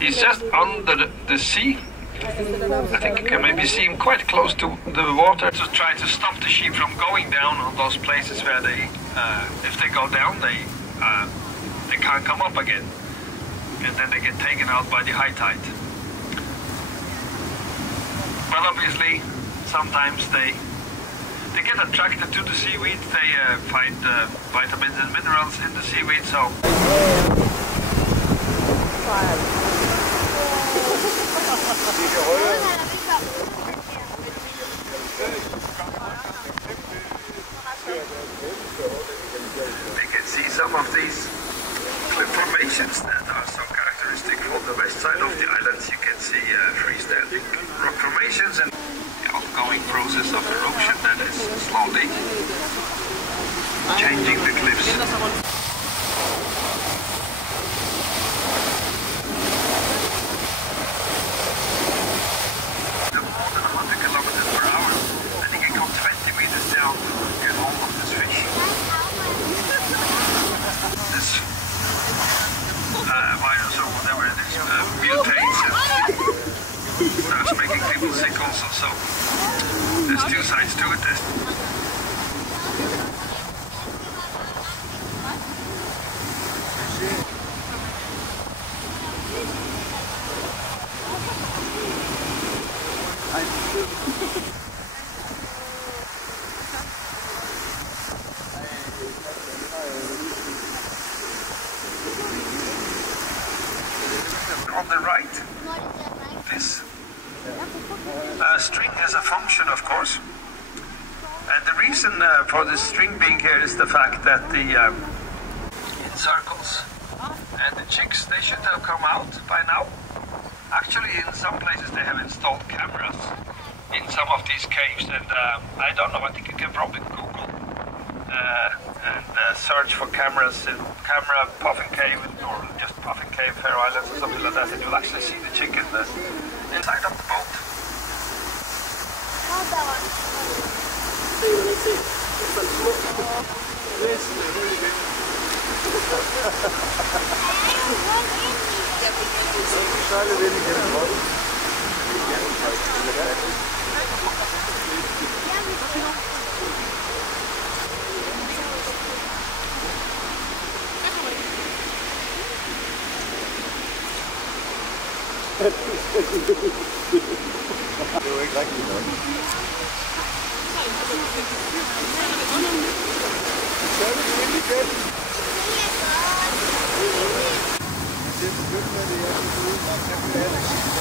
He's just under the sea. I think you can maybe see him quite close to the water to try to stop the sheep from going down on those places where they, if they go down, they can't come up again, and then they get taken out by the high tide. But obviously, sometimes they get attracted to the seaweed. They find vitamins and minerals in the seaweed. So. You can see some of these cliff formations that are so characteristic from the west side of the islands. You can see freestanding rock formations and the ongoing process of erosion that is slowly changing the cliffs. Mutates and starts making people sick also, so there's two sides to it. On the right, this string has a function, of course, and the reason for this string being here is the fact that the in circles and the chicks, they should have come out by now. Actually, in some places they have installed cameras in some of these caves, and I don't know, I think you can probably Google and search for cameras in camera Puffin Cave or just Puffin Cave, Faroe Islands or something like that, and you'll actually see the chicken inside of the boat. Det var ikke rigtigt nok. Så er det igen igen. Det er begyndt med det, jeg skal ud og